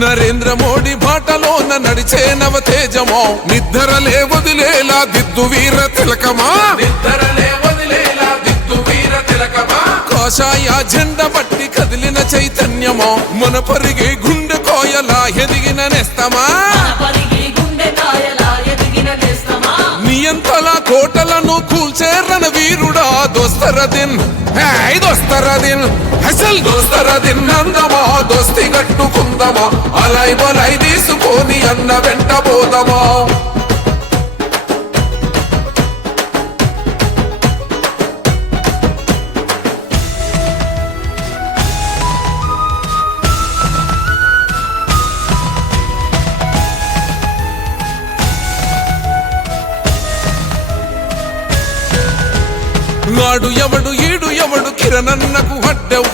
నరేంద్ర మోడీ బాటలోన నడిచే నవ తేజమో నిద్రలే వదిలేలా దిద్దు వీర తిలకమా కాషాయ జెండ బట్టి కదిలిన చైతన్యమో మన పరిగే గుండె కోయలా ఎదిగిన నేస్తమా నియంతల కోటలను కూల్చే రణవీరుడా దోస్తరదిన్ దోస్తరదిన్ అసలు దోస్తరదిన్ అందమా దోస్తి గట్టుకుందమా అలై బలై తీసుకొని అన్న వెంట పోదమా నాడు ఎవడు ఈడు ఎవడు కిరణన్నకు అడ్డెవ్వడు